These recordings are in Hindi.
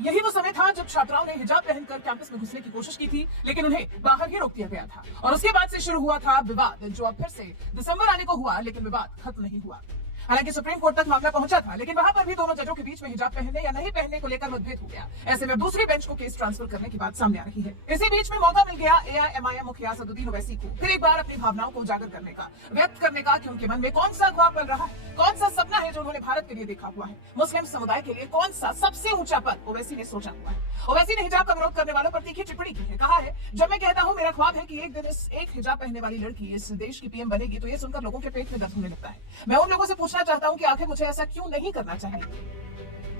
यही वो समय था जब छात्राओं ने हिजाब पहनकर कैंपस में घुसने की कोशिश की थी, लेकिन उन्हें बाहर ही रोक दिया गया था। और उसके बाद से शुरू हुआ था विवाद, जो अब फिर से दिसंबर आने को हुआ, लेकिन विवाद खत्म नहीं हुआ। हालांकि सुप्रीम कोर्ट तक मामला पहुंचा था, लेकिन वहां पर भी दोनों जजों के बीच में हिजाब पहनने या नहीं पहनने को लेकर मतभेद हो गया। ऐसे में दूसरी बेंच को केस ट्रांसफर करने की बात सामने आ रही है। इसी बीच में मौका मिल गया एआईएमआईएम मुखिया असदुद्दीन ओवैसी को फिर एक बार अपनी भावनाओं को उजागर करने का, व्यक्त करने का कि उनके मन में कौन सा ख्वाब पल रहा है, कौन सा सपना है जो उन्होंने भारत के लिए देखा हुआ है, मुस्लिम समुदाय के लिए कौन सा सबसे ऊंचा पद ओवैसी ने सोचा हुआ है। ओवैसी ने हिजाब का विरोध करने वालों पर तीखी टिप्पणी की है। कहा है, जब मैं कहता हूं मेरा ख्वाब है कि एक दिन इस एक हिजाब पहनने वाली लड़की इस देश की पीएम बनेगी, तो ये सुनकर लोगों के पेट में दर्द होने लगता है। मैं उन लोगों से पूछना चाहता हूं कि आखिर मुझे ऐसा क्यों नहीं करना चाहिए?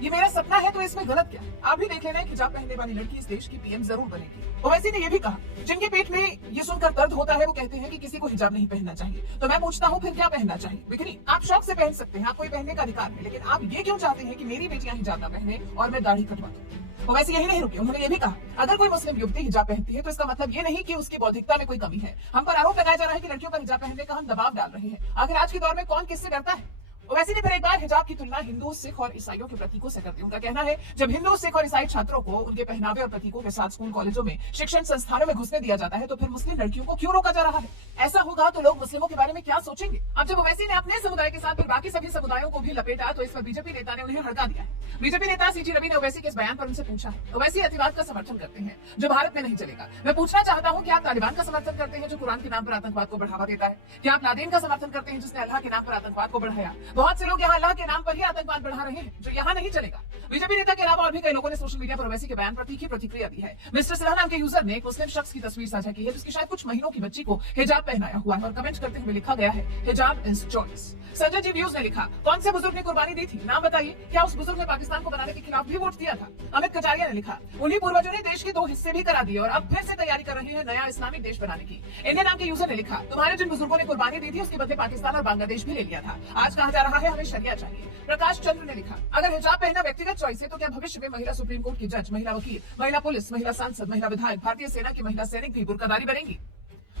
ये मेरा सपना है, तो इसमें गलत क्या है? आप भी देख लेना, हिजाब पहनने वाली लड़की इस देश की पीएम जरूर बनेगी। ओवैसी ने यह भी कहा, जिनके पेट में ये सुनकर दर्द होता है वो कहते हैं कि किसी को हिजाब नहीं पहनना चाहिए, तो मैं पूछता हूँ फिर क्या पहनना चाहिए? बिकनी आप शौक से पहन सकते हैं, आपको ये पहनने का अधिकार है, लेकिन आप ये क्यों चाहते हैं कि मेरी बेटियां हिजाब ना पहने और मैं दाढ़ी कटवा दूं? ओवैसी यही नहीं रुके, उन्होंने ये भी कहा, अगर कोई मुस्लिम युवती हिजाब पहनती है तो इसका मतलब ये नहीं कि उसकी बौद्धिकता में कोई कमी है। हम पर आरोप लगाया जा रहा है कि लड़कियों पर हिजाब पहनने का हम दबाव डाल रहे हैं। आखिर आज के दौर में कौन किससे डरता है? ओवैसी ने फिर एक बार हिजाब की तुलना हिंदू, सिख और ईसाइयों के प्रतीकों से करते। उनका कहना है, जब हिंदू, सिख और ईसाई छात्रों को उनके पहनावे और प्रतीकों के साथ स्कूल कॉलेजों में शिक्षण संस्थानों में घुसने दिया जाता है, तो फिर मुस्लिम लड़कियों को क्यों रोका जा रहा है? ऐसा होगा तो लोग मुस्लिमों के बारे में क्या सोचेंगे? अब जब ओवैसी ने अपने समुदाय के साथ फिर बाकी सभी समुदायों को भी लपेटा, तो इस पर बीजेपी नेता ने उन्हें हड़का दिया है। बीजेपी नेता सीटी रवि ने ओवैसी के इस बयान पर उनसे पूछा है, ओवैसी अतिवाद का समर्थन करते हैं जो भारत में नहीं चलेगा। मैं पूछना चाहता हूँ, क्या आप तालिबान का समर्थन करते हैं जो कुरान के नाम पर आतंकवाद को बढ़ावा देता है? क्या आप लादेन का समर्थन करते हैं जिसने अल्लाह के नाम पर आतंकवाद को बढ़ाया? बहुत से लोग यहाँ अल्लाह के नाम पर ही आतंकवाद बढ़ा रहे हैं, जो यहाँ नहीं चलेगा। बीजेपी नेता के अलावा और भी कई लोगों ने सोशल मीडिया पर ओवैसी के बयान पर तीखी प्रतिक्रिया दी है। मिस्टर सिन्हा नाम के यूजर ने एक मुस्लिम शख्स की तस्वीर साझा की है, जिसकी शायद कुछ महीनों की बच्ची को हिजाब पहनाया हुआ है, और कमेंट करते हुए लिखा गया है, हिजाब is choice. Sanjay ji views ने लिखा, कौन से बुजुर्ग ने कुर्बानी दी थी, नाम बताइए। क्या उस बुजुर्ग ने पाकिस्तान को बनाने के खिलाफ भी वोट दिया था? अमित कटारिया ने लिखा, उन्हीं पूर्वजों ने देश के 2 हिस्से भी करा दिए और अब फिर से तैयारी कर रहे हैं नया इस्लामिक देश बनाने की। इंडिया नाम के यूजर ने लिखा, तुम्हारे जिन बुजुर्गों ने कुर्बानी दी थी उसके बदले पाकिस्तान और बांग्लादेश भी ले लिया था, आज कहा जा रहा है हमें शरिया चाहिए। प्रकाश चंद्र ने लिखा, अगर हिजाब पहनना व्यक्तिगत चॉइस है, तो क्या भविष्य में महिला सुप्रीम कोर्ट की जज, महिला वकील, महिला पुलिस, महिला सांसद, महिला विधायक, भारतीय सेना की महिला सैनिक भी बुर्कादारी बनेंगी?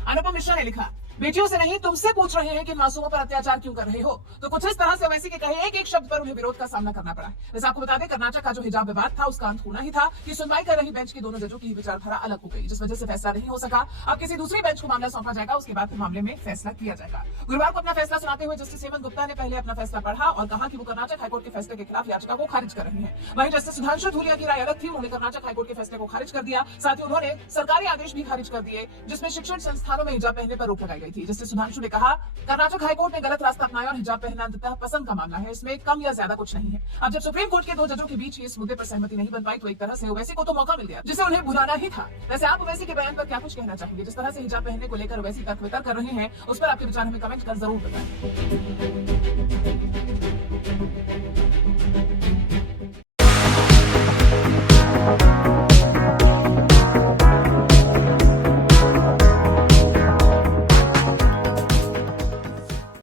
अनुपम मिश्रा ने लिखा, बेटियों से नहीं तुमसे पूछ रहे हैं कि मासूमों पर अत्याचार क्यों कर रहे हो। तो कुछ इस तरह से ओवैसी के कहे एक शब्द पर उन्हें विरोध का सामना करना पड़ा। वैसे आपको बता दें, कर्नाटक का जो हिजाब विवाद था उसका अंत होना ही था कि सुनवाई कर रही बेंच की दोनों जजों की विचारधारा अलग हो गई, जिस वजह से फैसला नहीं हो सका। अब किसी दूसरी बेंच को मामला सौंपा जाएगा, उसके बाद फिर मामले में फैसला किया जाएगा। गुरुवार को अपना फैसला सुनाते हुए जस्टिस हेमंत गुप्ता ने पहले अपना फैसला पढ़ा और कहा कि वो कर्नाटक हाईकोर्ट के फैसले के खिलाफ याचिका को खारिज कर रहे हैं। वहीं जस्टिस सुधांशु धूलिया की राय अलग थी, उन्होंने कर्नाटक हाईकोर्ट के फैसले को खारिज कर दिया। साथ ही उन्होंने सरकारी आदेश भी खारिज कर दिए जिसमें शिक्षण संस्थानों में हिजाब पहनने पर रोक लगाई गई थी। जस्टिस सुधांशु ने कहा, कर्नाटक हाईकोर्ट ने गलत रास्ता अपनाया और हिजाब पहनना अंततः पसंद का मामला है, इसमें कम या ज्यादा कुछ नहीं है। अब जब सुप्रीम कोर्ट के 2 जजों के बीच इस मुद्दे पर सहमति नहीं बन पाई, तो एक तरह से ओवैसी को तो मौका मिल गया जिसे उन्हें बुलाना ही था। वैसे आप ओवैसी के बयान पर क्या कुछ कहना चाहेंगे? जिस तरह से हिजाब पहनने को लेकर ओवैसी तर्क वितर्क कर रहे हैं, उस पर आपके विचार हमें कमेंट कर जरूर बताएं।